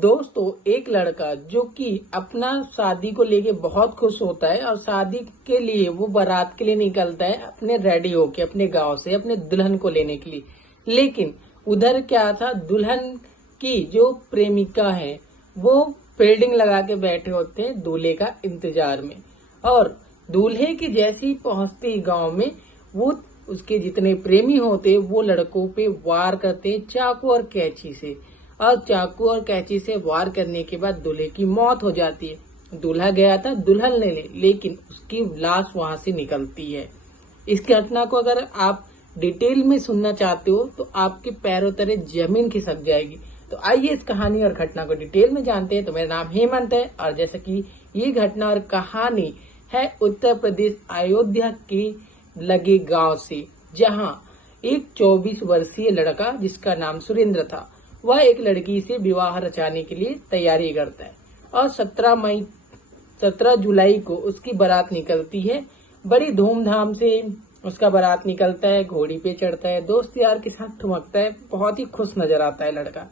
दोस्तों, एक लड़का जो कि अपना शादी को लेके बहुत खुश होता है और शादी के लिए वो बारात के लिए निकलता है अपने रेडी होके अपने गांव से अपने दुल्हन को लेने के लिए। लेकिन उधर क्या था, दुल्हन की जो प्रेमिका है वो बिल्डिंग लगा के बैठे होते हैं दूल्हे का इंतजार में। और दूल्हे की जैसी पहुंचती गांव में वो उसके जितने प्रेमी होते वो लड़कों पे वार करते हैं चाकू और कैंची से। और चाकू और कैंची से वार करने के बाद दूल्हे की मौत हो जाती है। दूल्हा गया था दुल्हन लेने, लेकिन उसकी लाश वहां से निकलती है। इस घटना को अगर आप डिटेल में सुनना चाहते हो तो आपके पैरों तले जमीन खिसक जाएगी। तो आइए इस कहानी और घटना को डिटेल में जानते हैं। तो मेरा नाम हेमंत है और जैसा कि ये घटना और कहानी है उत्तर प्रदेश अयोध्या के लगे गांव से, जहां एक 24 वर्षीय लड़का जिसका नाम सुरेंद्र था वह एक लड़की से विवाह रचाने के लिए तैयारी करता है। और 17 जुलाई को उसकी बारात निकलती है। बड़ी धूमधाम से उसका बारात निकलता है, घोड़ी पे चढ़ता है, दोस्त यार के साथ ठुमकता है, बहुत ही खुश नजर आता है लड़का।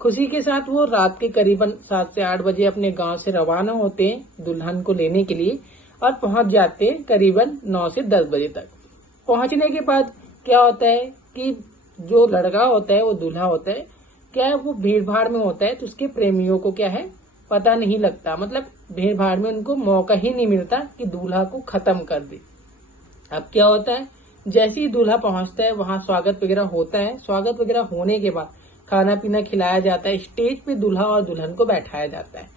खुशी के साथ वो रात के करीबन 7 से 8 बजे अपने गांव से रवाना होते हैं दुल्हन को लेने के लिए और पहुंच जाते हैं करीबन 9 से 10 बजे तक। पहुंचने के बाद क्या होता है कि जो लड़का होता है वो दूल्हा होता है, क्या है वो भीड़ भाड़ में होता है तो उसके प्रेमियों को क्या है पता नहीं लगता, मतलब भीड़ भाड़ में उनको मौका ही नहीं मिलता कि दूल्हा को खत्म कर दे। अब क्या होता है, जैसे ही दूल्हा पहुंचता है वहां स्वागत वगैरह होता है। स्वागत वगैरह होने के बाद खाना पीना खिलाया जाता है, स्टेज पे दूल्हा और दुल्हन को बैठाया जाता है।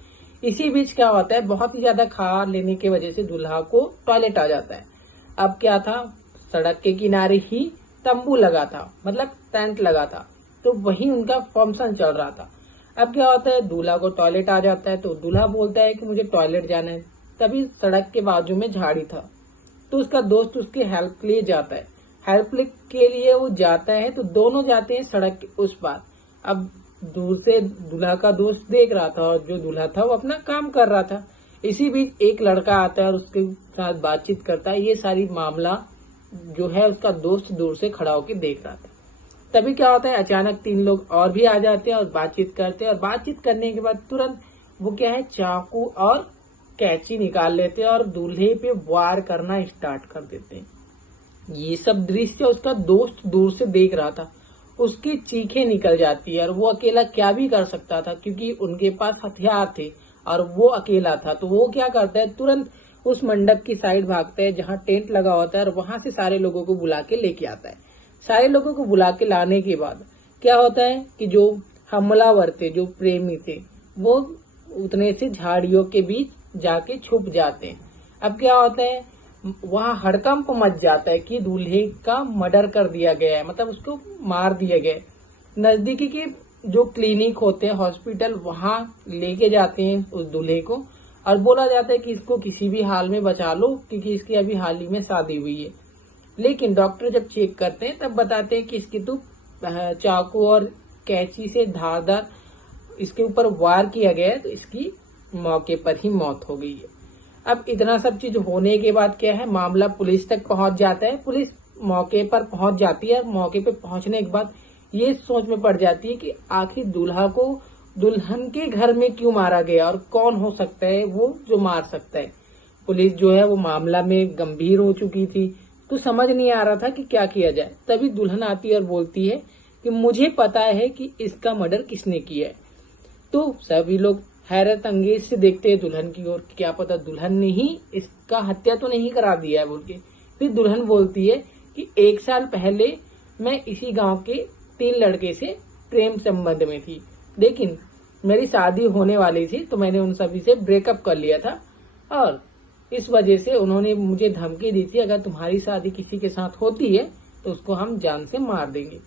इसी बीच क्या होता है, बहुत ही ज्यादा खा लेने की वजह से दूल्हा को टॉयलेट आ जाता है। अब क्या था, सड़क के किनारे ही तंबू लगा था, मतलब टेंट लगा था, तो वहीं उनका फंक्शन चल रहा था। अब क्या होता है, दूल्हा को टॉयलेट आ जाता है तो दूल्हा बोलता है कि मुझे टॉयलेट जाना है। तभी सड़क के बाजू में झाड़ी था तो उसका दोस्त उसके हेल्प के लिए जाता है। हेल्प के लिए वो जाता है तो दोनों जाते हैं सड़क के उस पार। अब दूर से दूल्हा का दोस्त देख रहा था और जो दूल्हा था वो अपना काम कर रहा था। इसी बीच एक लड़का आता है और उसके साथ बातचीत करता है। ये सारी मामला जो है उसका दोस्त दूर से खड़ा होकर देख रहा था। तभी क्या होता है, अचानक 3 लोग और भी आ जाते हैं और बातचीत करते हैं। और बातचीत करने के बाद तुरंत वो क्या है चाकू और कैंची निकाल लेते हैं और दूल्हे पे वार करना स्टार्ट कर देते हैं। ये सब दृश्य उसका दोस्त दूर से देख रहा था। उसकी चीखें निकल जाती है और वो अकेला क्या भी कर सकता था क्योंकि उनके पास हथियार थे और वो अकेला था। तो वो क्या करता है, तुरंत उस मंडप की साइड भागता है जहाँ टेंट लगा होता है और वहां से सारे लोगों को बुला के लेके आता है। सारे लोगों को बुला के लाने के बाद क्या होता है कि जो हमलावर थे, जो प्रेमी थे, वो उतने से झाड़ियों के बीच जाके छुप जाते हैं। अब क्या होता है, वहां हड़कंप मच जाता है कि दूल्हे का मर्डर कर दिया गया है, मतलब उसको मार दिया गया है। नजदीकी के जो क्लिनिक होते हैं, हॉस्पिटल, वहां लेके जाते हैं उस दूल्हे को और बोला जाता है कि इसको किसी भी हाल में बचा लो क्योंकि इसकी अभी हाल ही में शादी हुई है। लेकिन डॉक्टर जब चेक करते हैं तब बताते हैं कि इसकी तो चाकू और कैंची से धारदार इसके ऊपर वार किया गया है, तो इसकी मौके पर ही मौत हो गई है। अब इतना सब चीज होने के बाद क्या है, मामला पुलिस तक पहुंच जाता है। पुलिस मौके पर पहुंच जाती है। मौके पर पहुंचने के बाद ये सोच में पड़ जाती है कि आखिर दूल्हा को दुल्हन के घर में क्यों मारा गया और कौन हो सकता है वो जो मार सकता है। पुलिस जो है वो मामला में गंभीर हो चुकी थी तो समझ नहीं आ रहा था कि क्या किया जाए। तभी दुल्हन आती है और बोलती है कि मुझे पता है कि इसका मर्डर किसने किया है। तो सभी लोग हैरत अंगेज से देखते हैं दुल्हन की ओर, क्या पता दुल्हन ने ही इसका हत्या तो नहीं करा दिया है बोल के। फिर दुल्हन बोलती है कि 1 साल पहले मैं इसी गांव के 3 लड़के से प्रेम संबंध में थी, लेकिन मेरी शादी होने वाली थी तो मैंने उन सभी से ब्रेकअप कर लिया था और इस वजह से उन्होंने मुझे धमकी दी थी अगर तुम्हारी शादी किसी के साथ होती है तो उसको हम जान से मार देंगे।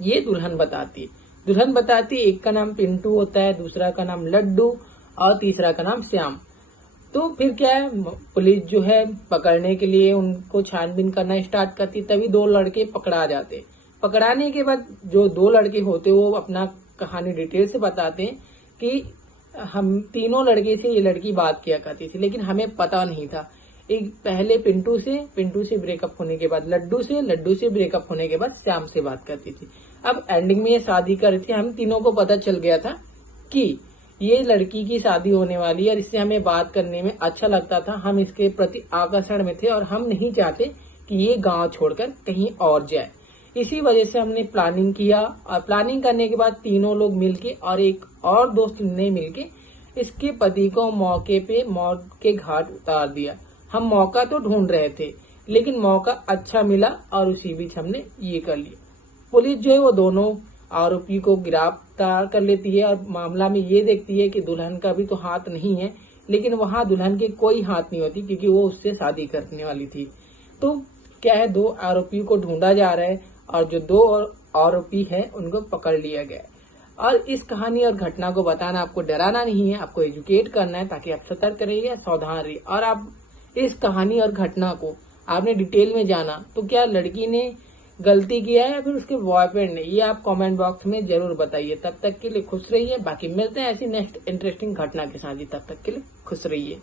ये दुल्हन बताती है। दुल्हन बताती है एक का नाम पिंटू होता है, दूसरा का नाम लड्डू और तीसरा का नाम श्याम। तो फिर क्या है, पुलिस जो है पकड़ने के लिए उनको छानबीन करना स्टार्ट करती। तभी 2 लड़के पकड़ा जाते। पकड़ाने के बाद जो 2 लड़के होते वो अपना कहानी डिटेल से बताते हैं कि हम तीनों लड़के से ये लड़की बात किया करती थी लेकिन हमें पता नहीं था। एक पहले पिंटू से ब्रेकअप होने के बाद लड्डू से ब्रेकअप होने के बाद श्याम से बात करती थी। अब एंडिंग में ये शादी कर रही थी, हम तीनों को पता चल गया था कि ये लड़की की शादी होने वाली है और इससे हमें बात करने में अच्छा लगता था, हम इसके प्रति आकर्षण में थे और हम नहीं चाहते कि ये गांव छोड़कर कहीं और जाए। इसी वजह से हमने प्लानिंग किया और प्लानिंग करने के बाद तीनों लोग मिलके और एक और दोस्त ने मिलके इसके पति को मौके पे मौत के घाट उतार दिया। हम मौका तो ढूंढ रहे थे लेकिन मौका अच्छा मिला और उसी बीच हमने ये कर लिया। पुलिस जो है वो दोनों आरोपी को गिरफ्तार कर लेती है और मामला में ये देखती है कि दुल्हन का भी तो हाथ नहीं है, लेकिन वहां दुल्हन के कोई हाथ नहीं होती क्योंकि वो उससे शादी करने वाली थी। तो क्या है, दो आरोपियों को ढूंढा जा रहा है और जो दो आरोपी हैं उनको पकड़ लिया गया है। और इस कहानी और घटना को बताना आपको डराना नहीं है, आपको एजुकेट करना है ताकि आप सतर्क रहिए, सावधान रहिए। और आप इस कहानी और घटना को आपने डिटेल में जाना तो क्या लड़की ने गलती किया है या फिर उसके बॉयफ्रेंड ने, ये आप कमेंट बॉक्स में जरूर बताइए। तब तक के लिए खुश रहिए, बाकी मिलते हैं ऐसी नेक्स्ट इंटरेस्टिंग घटना के साथ ही, तब तक के लिए खुश रहिए।